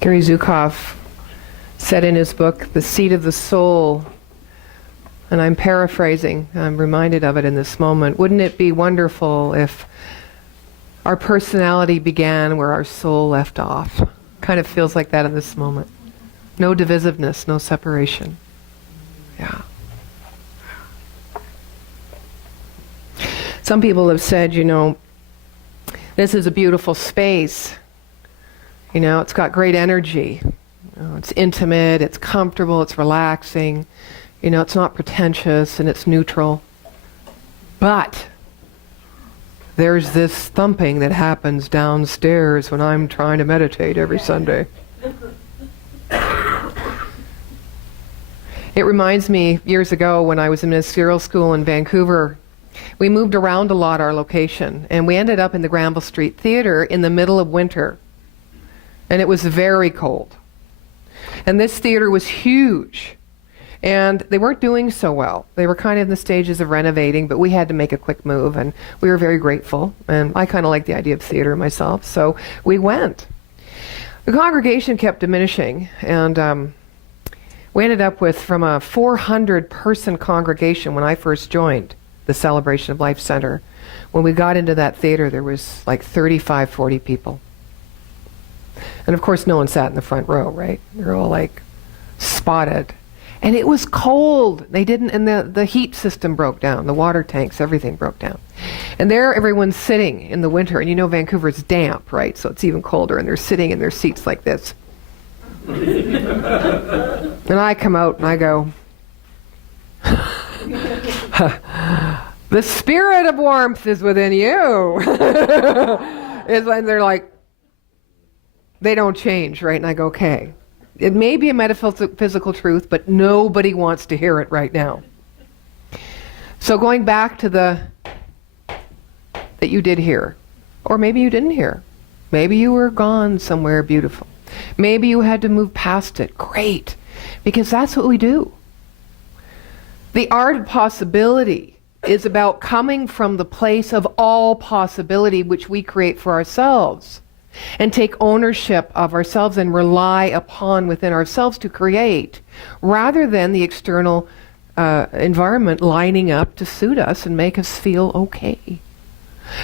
Gary Zukav said in his book, The Seat of the Soul, and I'm paraphrasing, I'm reminded of it in this moment, wouldn't it be wonderful if our personality began where our soul left off? Kind of feels like that in this moment. No divisiveness, no separation. Yeah. Some people have said, this is a beautiful space. It's got great energy. It's intimate, it's comfortable, it's relaxing. It's not pretentious and it's neutral. But there's this thumping that happens downstairs when I'm trying to meditate every Sunday. It reminds me, years ago when I was in ministerial school in Vancouver, we moved around a lot, our location, and we ended up in the Granville Street Theatre in the middle of winter. And it was very cold. And this theater was huge. And they weren't doing so well. They were kind of in the stages of renovating, but we had to make a quick move, and we were very grateful. And I kind of like the idea of theater myself, so we went. The congregation kept diminishing, and we ended up with, from a 400-person congregation when I first joined the Celebration of Life Center, when we got into that theater, there was like 35, 40 people. And of course, no one sat in the front row, right? They're all like spotted. And it was cold. They didn't, and the heat system broke down. The water tanks, everything broke down. And there everyone's sitting in the winter. And Vancouver's damp, right? So it's even colder. And they're sitting in their seats like this. And I come out and I go, the spirit of warmth is within you. It's when they're like, they don't change, right? And I go, okay. It may be a metaphysical truth, but nobody wants to hear it right now. So going back to that you did hear, or maybe you didn't hear. Maybe you were gone somewhere beautiful. Maybe you had to move past it. Great, because that's what we do. The art of possibility is about coming from the place of all possibility which we create for ourselves, and take ownership of ourselves and rely upon within ourselves to create, rather than the external environment lining up to suit us and make us feel okay.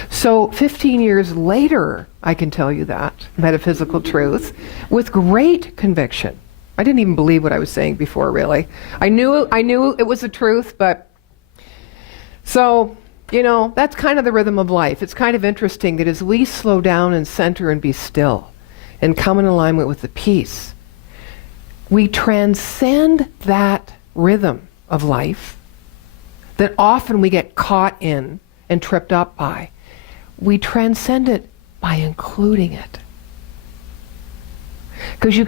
So 15 years later, I can tell you that metaphysical truth with great conviction. I didn't even believe what I was saying before, really. I knew it was the truth, but so that's kind of the rhythm of life. It's kind of interesting that as we slow down and center and be still and come in alignment with the peace, we transcend that rhythm of life that often we get caught in and tripped up by. We transcend it by including it. Because you're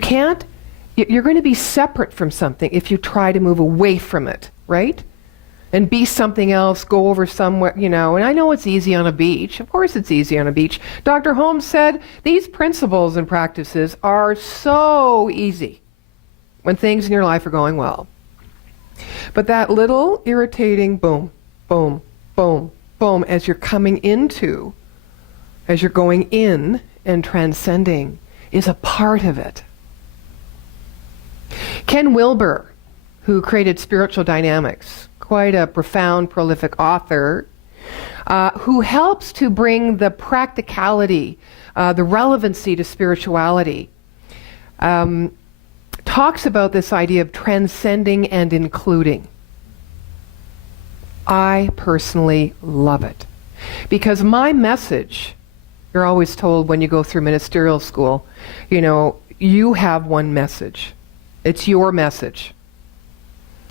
going to be separate from something if you try to move away from it, right? And be something else, go over somewhere, and I know it's easy on a beach. Of course it's easy on a beach. Dr. Holmes said these principles and practices are so easy when things in your life are going well. But that little irritating boom, boom, boom, boom, as you're going in and transcending is a part of it. Ken Wilber, who created Spiritual Dynamics, quite a profound, prolific author, who helps to bring the practicality, the relevancy to spirituality, talks about this idea of transcending and including. I personally love it. Because my message, you're always told when you go through ministerial school, you have one message. It's your message.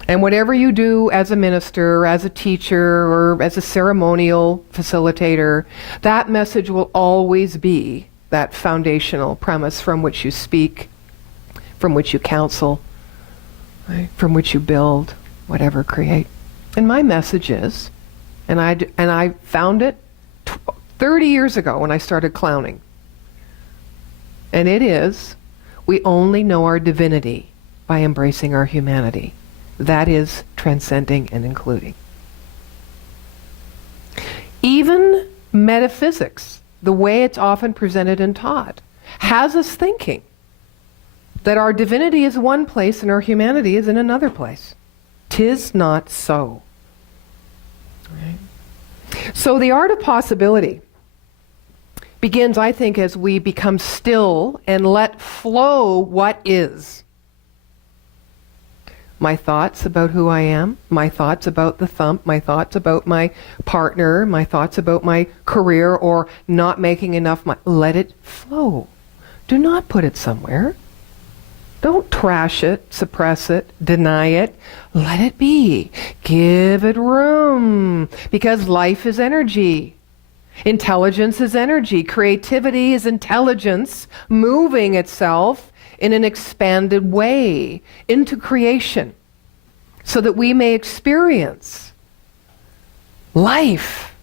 And whatever you do as a minister, or as a teacher, or as a ceremonial facilitator, that message will always be that foundational premise from which you speak, from which you counsel, right? From which you build, whatever, create. And my message is, and I found it 30 years ago when I started clowning, and it is, we only know our divinity by embracing our humanity. That is transcending and including. Even metaphysics, the way it's often presented and taught, has us thinking that our divinity is one place and our humanity is in another place. 'Tis not so. Right? So the art of possibility begins, I think, as we become still and let flow what is. My thoughts about who I am, my thoughts about the thump, my thoughts about my partner, my thoughts about my career or not making enough money. Let it flow. Do not put it somewhere. Don't trash it, suppress it, deny it. Let it be. Give it room. Because life is energy. Intelligence is energy. Creativity is intelligence moving itself in an expanded way into creation so that we may experience life,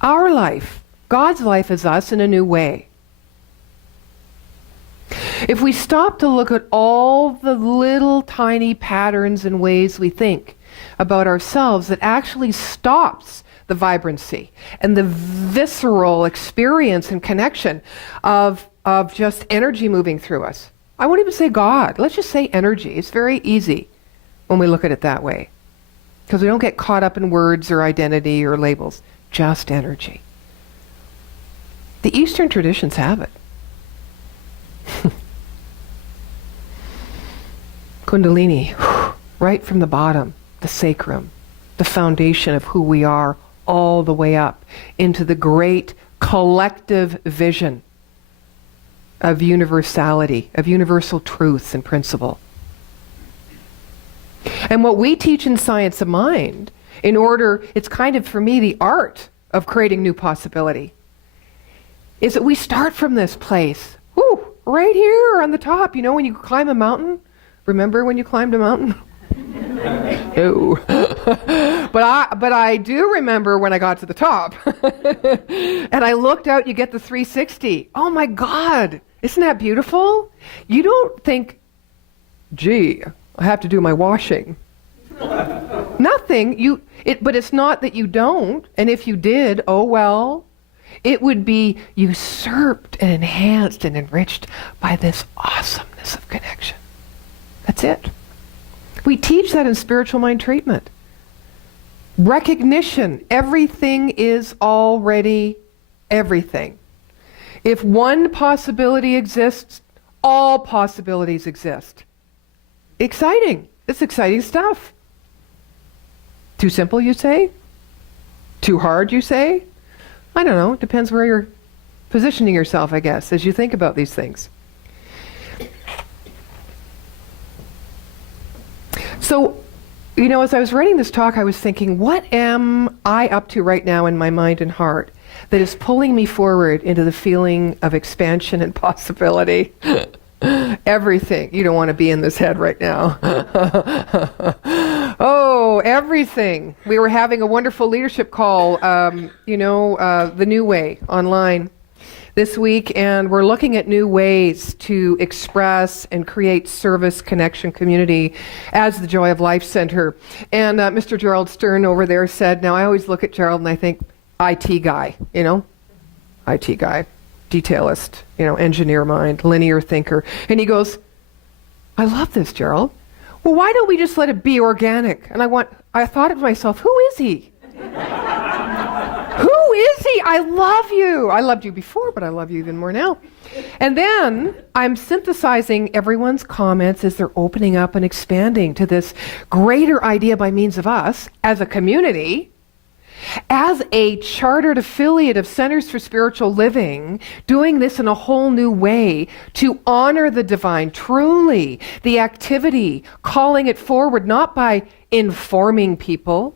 our life, God's life as us in a new way. If we stop to look at all the little tiny patterns and ways we think about ourselves, that actually stops the vibrancy and the visceral experience and connection of just energy moving through us. I won't even say God. Let's just say energy. It's very easy when we look at it that way, because we don't get caught up in words or identity or labels. Just energy. The Eastern traditions have it. Kundalini, right from the bottom, the sacrum, the foundation of who we are, all the way up into the great collective vision of universality, of universal truth and principle. And what we teach in Science of Mind, it's kind of, for me, the art of creating new possibility, is that we start from this place, right here on the top. You know, when you climb a mountain, remember when you climbed a mountain? No. But I do remember when I got to the top. And I looked out, you get the 360. Oh my God, isn't that beautiful? You don't think, gee, I have to do my washing. Nothing. But it's not that you don't, and if you did, oh well. It would be usurped and enhanced and enriched by this awesomeness of connection. That's it. We teach that in spiritual mind treatment. Recognition. Everything is already everything. If one possibility exists, all possibilities exist. Exciting. It's exciting stuff. Too simple, you say? Too hard, you say? I don't know. It depends where you're positioning yourself, I guess, as you think about these things. So, you know, as I was writing this talk, I was thinking, what am I up to right now in my mind and heart that is pulling me forward into the feeling of expansion and possibility? Everything. You don't want to be in this head right now. Oh, everything. We were having a wonderful leadership call, the New Way online this week, and we're looking at new ways to express and create service, connection, community as the Joy of Life Center. And Mr. Gerald Stern over there said, now I always look at Gerald and I think, IT guy, IT guy, detailist, engineer mind, linear thinker. And he goes, I love this, Gerald. Well, why don't we just let it be organic? And I thought of myself, who is he? Who is he? I love you. I loved you before, but I love you even more now. And then I'm synthesizing everyone's comments as they're opening up and expanding to this greater idea by means of us as a community, as a chartered affiliate of Centers for Spiritual Living, doing this in a whole new way to honor the divine, truly, the activity, calling it forward, not by informing people,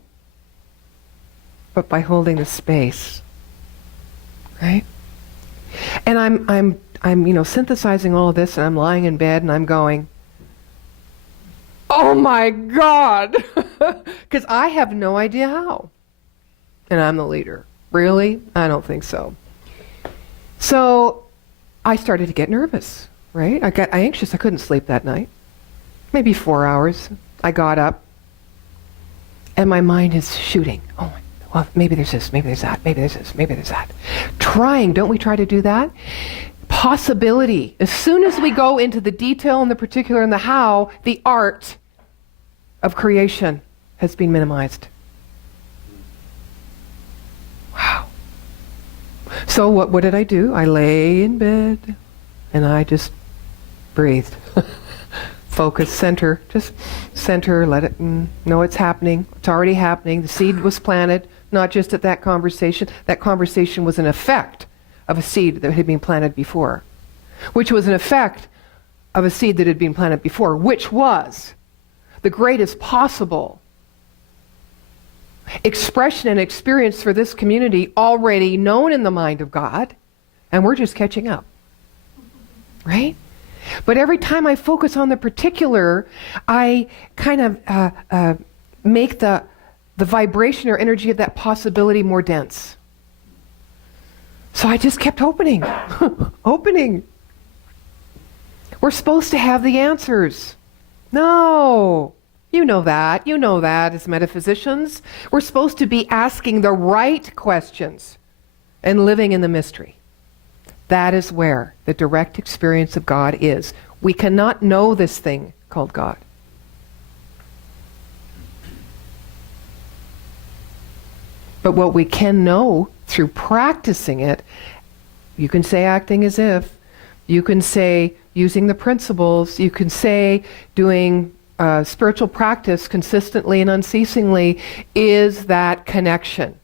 but by holding the space, right? And I'm synthesizing all of this, and I'm lying in bed, and I'm going, oh my God, because I have no idea how. And I'm the leader. Really? I don't think so. So I started to get nervous, right? I got anxious. I couldn't sleep that night. Maybe 4 hours. I got up, and my mind is shooting. Oh, well, maybe there's this, maybe there's that, maybe there's this, maybe there's that. Don't we try to do that? possibility. As soon as we go into the detail and the particular and the how, the art of creation has been minimized. Wow. So what did I do? I lay in bed and I just breathed. Focus, center, just center, let it know it's happening. It's already happening. The seed was planted, not just at that conversation. That conversation was an effect of a seed that had been planted before, which was an effect of a seed that had been planted before, which was the greatest possible expression and experience for this community already known in the mind of God, and we're just catching up. Right? But every time I focus on the particular, I kind of make the vibration or energy of that possibility more dense. So I just kept opening, opening. We're supposed to have the answers. No. You know that as metaphysicians. We're supposed to be asking the right questions and living in the mystery. That is where the direct experience of God is. We cannot know this thing called God. But what we can know through practicing it, you can say acting as if, you can say using the principles, you can say doing spiritual practice consistently and unceasingly, is that connection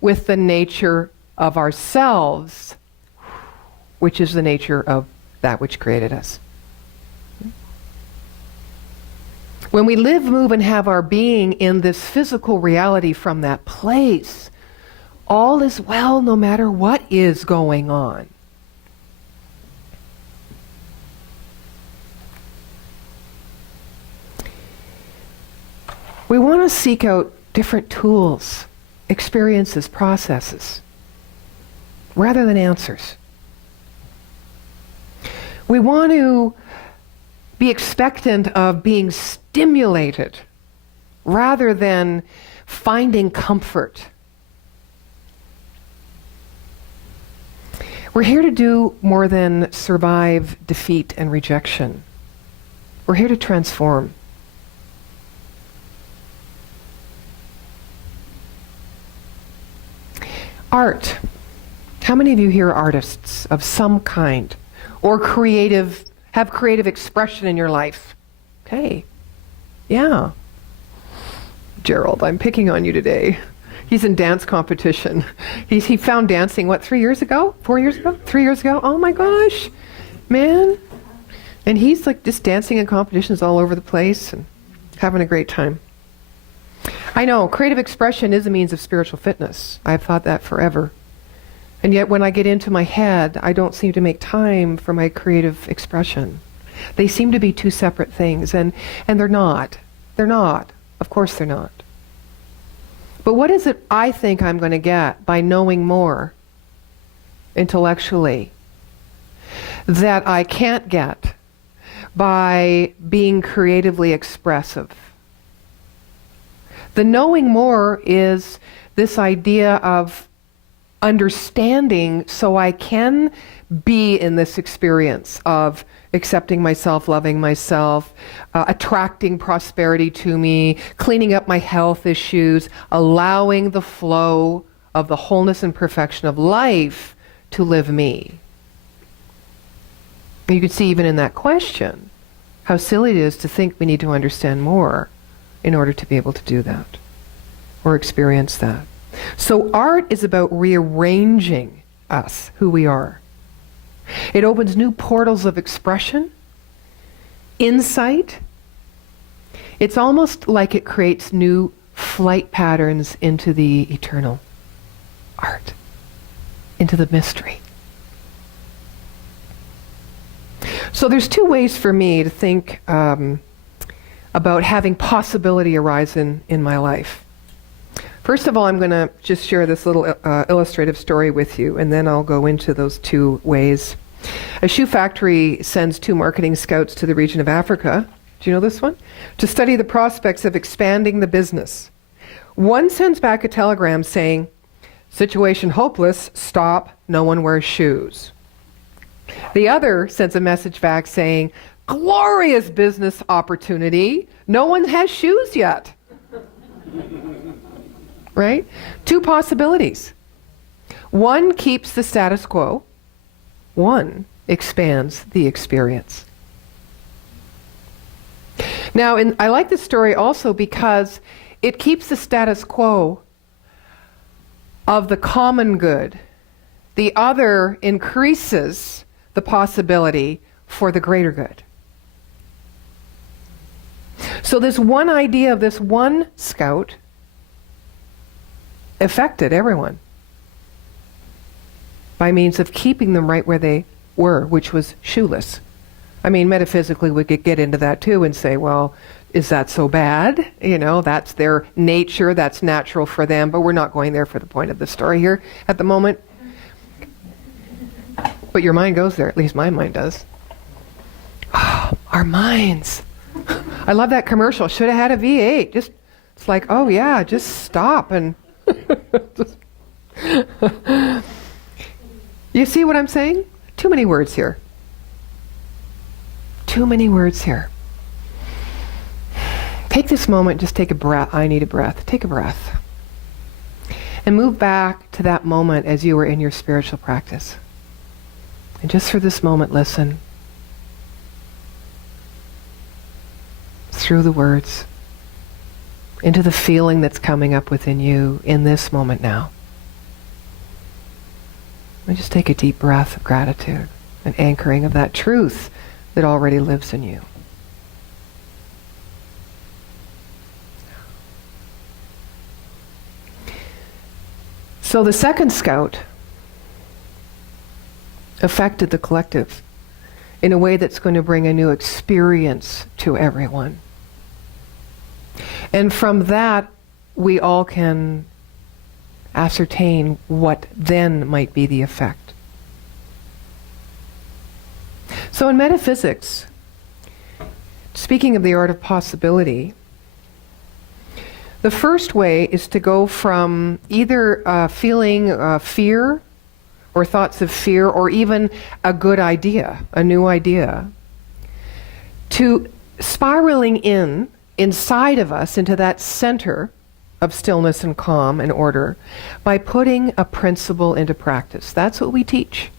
with the nature of ourselves, which is the nature of that which created us. When we live, move, and have our being in this physical reality from that place, all is well no matter what is going on. We want to seek out different tools, experiences, processes, rather than answers. We want to be expectant of being stimulated rather than finding comfort. We're here to do more than survive defeat and rejection. We're here to transform. Art. How many of you here are artists of some kind? Or have creative expression in your life? Okay. Yeah. Gerald, I'm picking on you today. He's in dance competition. He found dancing, 3 years ago? 4 years ago? 3 years ago? Oh my gosh. Man. And he's like just dancing in competitions all over the place and having a great time. I know, creative expression is a means of spiritual fitness. I've thought that forever. And yet when I get into my head, I don't seem to make time for my creative expression. They seem to be two separate things, and they're not. They're not. Of course they're not. But what is it I think I'm going to get by knowing more intellectually that I can't get by being creatively expressive? The knowing more is this idea of understanding so I can be in this experience of accepting myself, loving myself, attracting prosperity to me, cleaning up my health issues, allowing the flow of the wholeness and perfection of life to live me. You can see even in that question how silly it is to think we need to understand more in order to be able to do that or experience that. So art is about rearranging us, who we are. It opens new portals of expression, insight. It's almost like it creates new flight patterns into the eternal. Art, into the mystery. So there's two ways for me to think about having possibility arise in my life. First of all, I'm going to just share this little illustrative story with you, and then I'll go into those two ways. A shoe factory sends 2 marketing scouts to the region of Africa. Do you know this one? To study the prospects of expanding the business. One sends back a telegram saying, "Situation hopeless, stop, no one wears shoes." The other sends a message back saying, glorious business opportunity. No one has shoes yet. Right? Two possibilities. One keeps the status quo. One expands the experience. Now, I like this story also because it keeps the status quo of the common good. The other increases the possibility for the greater good. So this one idea of this one scout affected everyone by means of keeping them right where they were, which was shoeless. I mean, metaphysically, we could get into that too and say, well, is that so bad? You know, that's their nature, that's natural for them, but we're not going there for the point of the story here at the moment. But your mind goes there, at least my mind does. Oh, our minds. I love that commercial. Should have had a V8. It's like, oh yeah, just stop and You see what I'm saying? Too many words here. Too many words here. Take this moment, just take a breath. I need a breath. Take a breath. And move back to that moment as you were in your spiritual practice. And just for this moment, listen. Through the words. Into the feeling that's coming up within you in this moment now. And just take a deep breath of gratitude, an anchoring of that truth that already lives in you. So the second scout affected the collective in a way that's going to bring a new experience to everyone. And from that, we all can ascertain what then might be the effect. So in metaphysics, speaking of the art of possibility, the first way is to go from either feeling fear or thoughts of fear or even a good idea, a new idea, to spiraling inside of us into that center of stillness and calm and order by putting a principle into practice. That's what we teach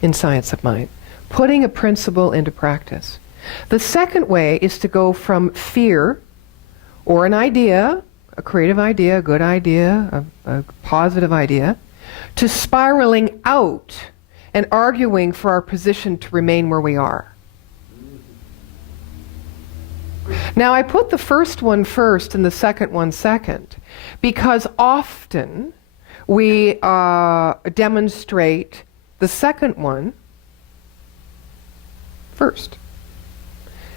in Science of Mind. Putting a principle into practice. The second way is to go from fear or an idea, a creative idea, a good idea, a positive idea, to spiraling out and arguing for our position to remain where we are. Now, I put the first one first and the second one second because often we demonstrate the second one first.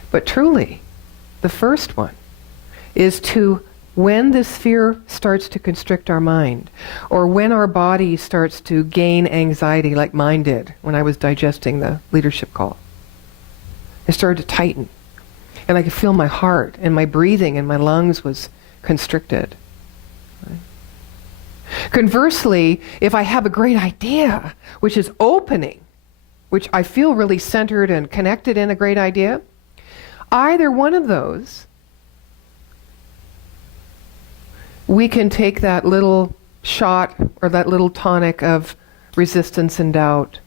But truly, the first one is to, when this fear starts to constrict our mind, or when our body starts to gain anxiety like mine did when I was digesting the leadership call, it started to tighten. And I could feel my heart and my breathing and my lungs was constricted. Right? Conversely, if I have a great idea, which is opening, which I feel really centered and connected in a great idea, either one of those, we can take that little shot or that little tonic of resistance and doubt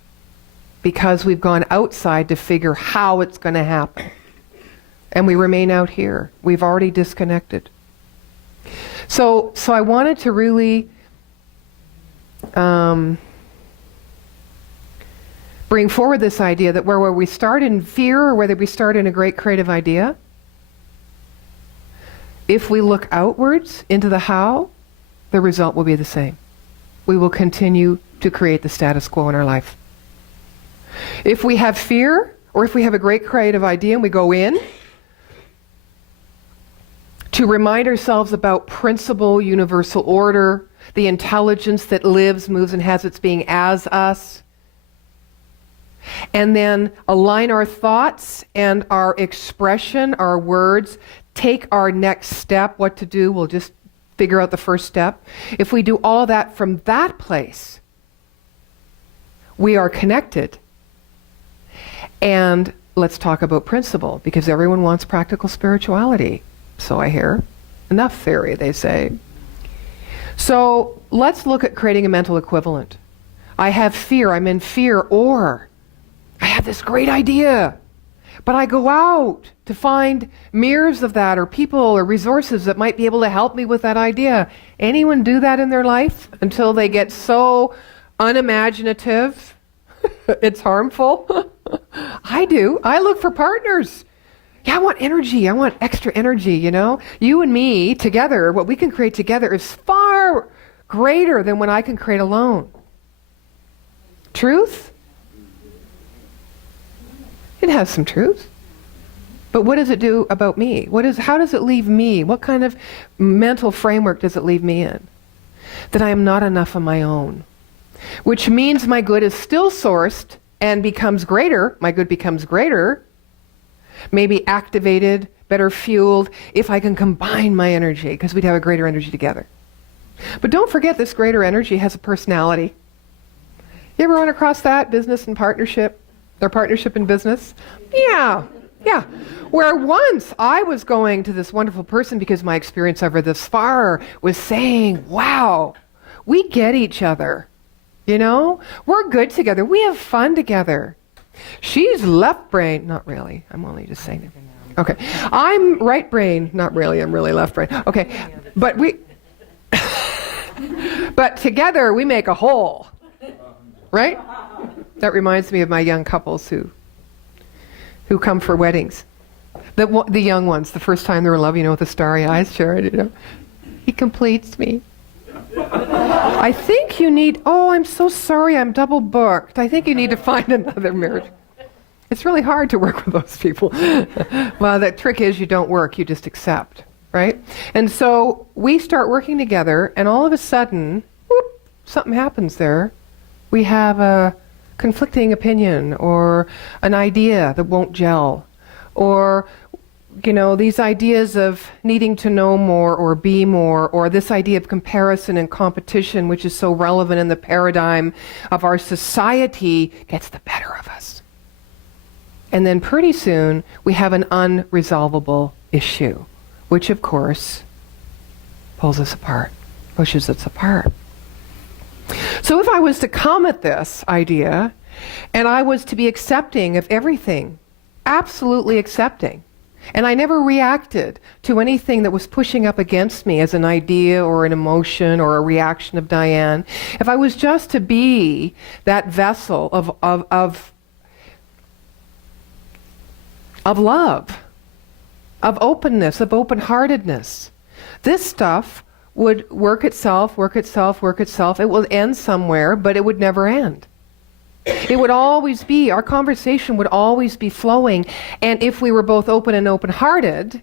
because we've gone outside to figure how it's going to happen. And we remain out here. We've already disconnected. So I wanted to really bring forward this idea that where we start in fear or whether we start in a great creative idea, if we look outwards into the how, the result will be the same. We will continue to create the status quo in our life. If we have fear, or if we have a great creative idea and we go in, to remind ourselves about principle, universal order, the intelligence that lives, moves, and has its being as us, and then align our thoughts and our expression, our words, take our next step, what to do, we'll just figure out the first step. If we do all of that from that place, we are connected And let's talk about principle, because everyone wants practical spirituality. So I hear. Enough theory, they say. So let's look at creating a mental equivalent. I have fear, I'm in fear, or I have this great idea, but I go out to find mirrors of that, or people or resources that might be able to help me with that idea. Anyone do that in their life until they get so unimaginative it's harmful? I do. I look for partners. Yeah, I want energy. I want extra energy, you know? You and me together, what we can create together is far greater than what I can create alone. Truth? It has some truth. But what does it do about me? How does it leave me? What kind of mental framework does it leave me in? That I am not enough on my own. Which means my good is still sourced and becomes greater. My good becomes greater, maybe activated, better fueled, if I can combine my energy, because we'd have a greater energy together. But don't forget, this greater energy has a personality. You ever run across that? Business and partnership? Or partnership and business? Yeah. Where once I was going to this wonderful person because my experience over this far was saying, wow, we get each other. You know? We're good together. We have fun together. She's left brain. Not really. I'm only just saying it. Okay. I'm right brain. Not really. I'm really left brain. Okay. But but together we make a whole. Right? That reminds me of my young couples who come for weddings. The young ones, the first time they're in love, you know, with the starry eyes, Sharon, you know. He completes me. I think you need, I'm so sorry, I'm double booked. I think you need to find another marriage. It's really hard to work with those people. Well, the trick is you don't work, you just accept, right? And so we start working together, and all of a sudden, whoop, something happens there. We have a conflicting opinion or an idea that won't gel, or you know, these ideas of needing to know more or be more, or this idea of comparison and competition, which is so relevant in the paradigm of our society, gets the better of us. And then pretty soon we have an unresolvable issue, which of course pulls us apart, pushes us apart. So if I was to come at this idea and I was to be accepting of everything, absolutely accepting, and I never reacted to anything that was pushing up against me as an idea or an emotion or a reaction of Diane, if I was just to be that vessel of love, of openness, of open-heartedness, this stuff would work itself. It will end somewhere, but it would never end. It would always be, our conversation would always be flowing. And if we were both open and open-hearted,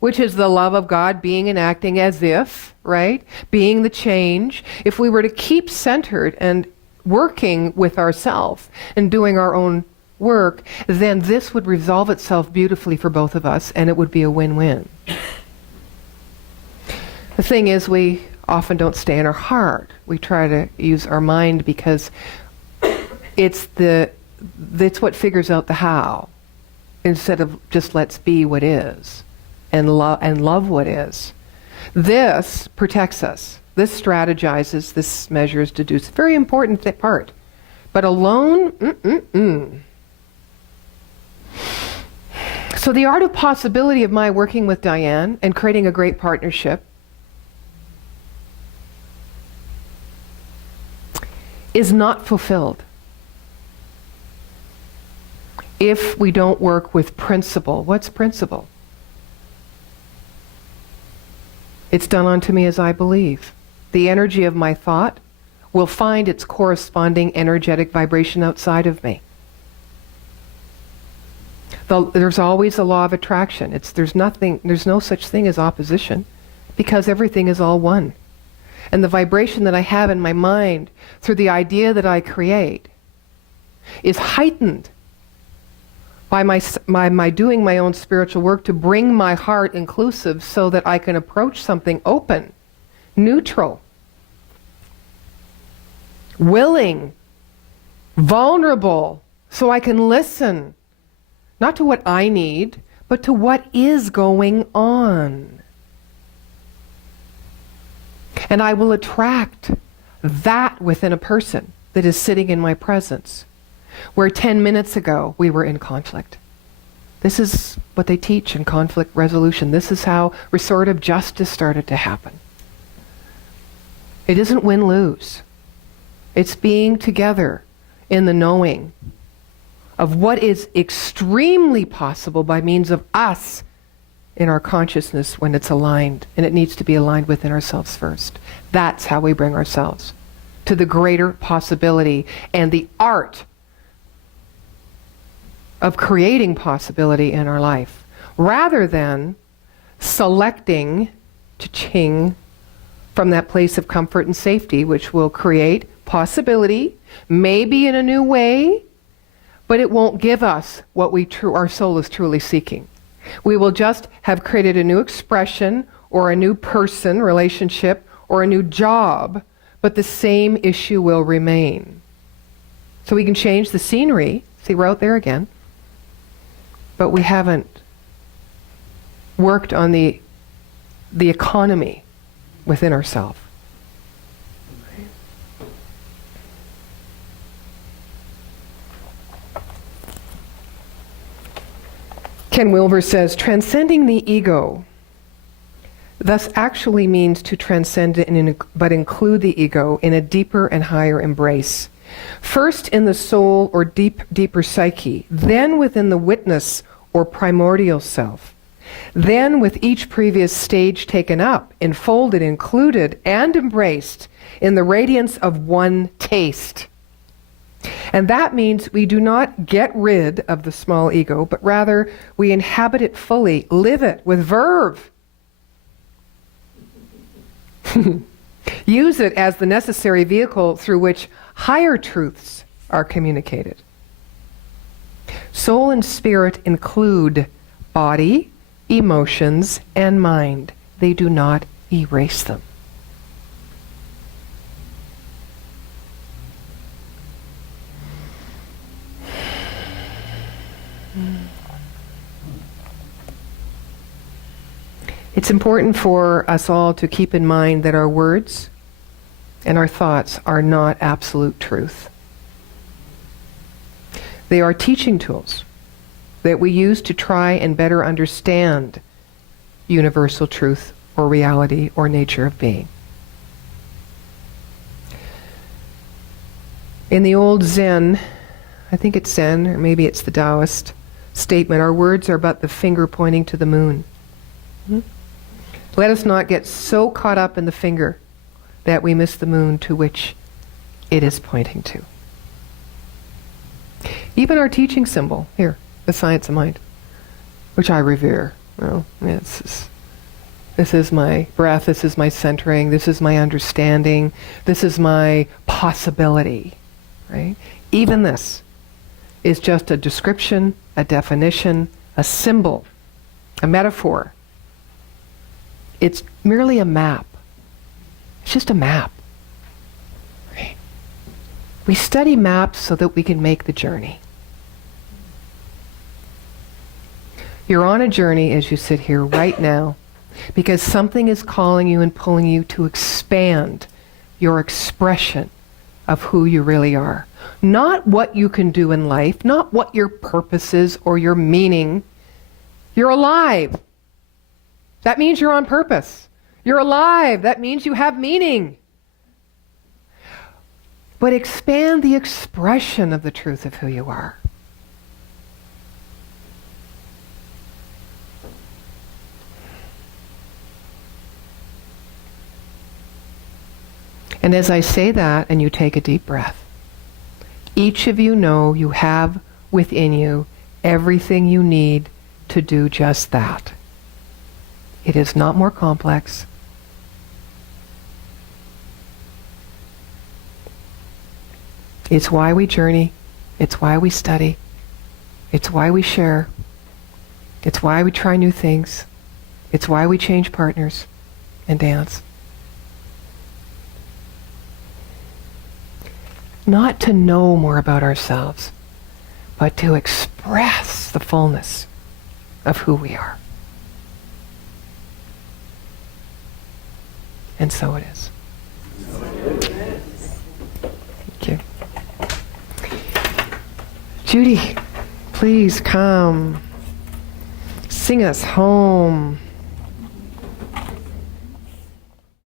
which is the love of God being and acting as if, right? Being the change. If we were to keep centered and working with ourselves and doing our own work, then this would resolve itself beautifully for both of us, and it would be a win-win. The thing is, we often don't stay in our heart. We try to use our mind because it's what figures out the how, instead of just let's be what is and love what is. This protects us. This strategizes, this measures, deduces. Very important part. But alone, So the art of possibility of my working with Diane and creating a great partnership is not fulfilled if we don't work with principle. What's principle? It's done unto me as I believe. The energy of my thought will find its corresponding energetic vibration outside of me. There's always a law of attraction. There's no such thing as opposition, because everything is all one. And the vibration that I have in my mind through the idea that I create is heightened by my doing my own spiritual work to bring my heart inclusive so that I can approach something open, neutral, willing, vulnerable, so I can listen Not to what I need, but to what is going on. And I will attract that within a person that is sitting in my presence, where 10 minutes ago we were in conflict. This is what they teach in conflict resolution. This is how restorative justice started to happen. It isn't win-lose. It's being together in the knowing of what is extremely possible by means of us in our consciousness when it's aligned, and it needs to be aligned within ourselves first. That's how we bring ourselves to the greater possibility and the art of creating possibility in our life, rather than selecting cha-ching from that place of comfort and safety, which will create possibility, maybe in a new way, but it won't give us what our soul is truly seeking. We will just have created a new expression or a new person, relationship, or a new job, but the same issue will remain. So we can change the scenery. See, we're out there again. But we haven't worked on the economy within ourselves. Ken Wilber says, transcending the ego thus actually means to transcend it but include the ego in a deeper and higher embrace. First in the soul or deeper psyche, then within the witness or primordial self, then with each previous stage taken up, enfolded, included, and embraced in the radiance of one taste. And that means we do not get rid of the small ego, but rather we inhabit it fully, live it with verve. Use it as the necessary vehicle through which higher truths are communicated. Soul and spirit include body, emotions, and mind. They do not erase them. It's important for us all to keep in mind that our words and our thoughts are not absolute truth. They are teaching tools that we use to try and better understand universal truth or reality or nature of being. In the old Zen, I think it's Zen, or maybe it's the Taoist statement, our words are but the finger pointing to the moon. Let us not get so caught up in the finger that we miss the moon to which it is pointing to. Even our teaching symbol, here, the science of mind, which I revere. Well, this is my breath, this is my centering, this is my understanding, this is my possibility, right? Even this is just a description, a definition, a symbol, a metaphor. It's merely a map. It's just a map. Right? We study maps so that we can make the journey. You're on a journey as you sit here right now because something is calling you and pulling you to expand your expression of who you really are. Not what you can do in life, not what your purpose is or your meaning. You're alive. That means you're on purpose. You're alive. That means you have meaning. But expand the expression of the truth of who you are. And as I say that, and you take a deep breath, each of you know you have within you everything you need to do just that. It is not more complex. It's why we journey. It's why we study. It's why we share. It's why we try new things. It's why we change partners and dance. Not to know more about ourselves, but to express the fullness of who we are. And so it is. Thank you. Judy, please come. Sing us home.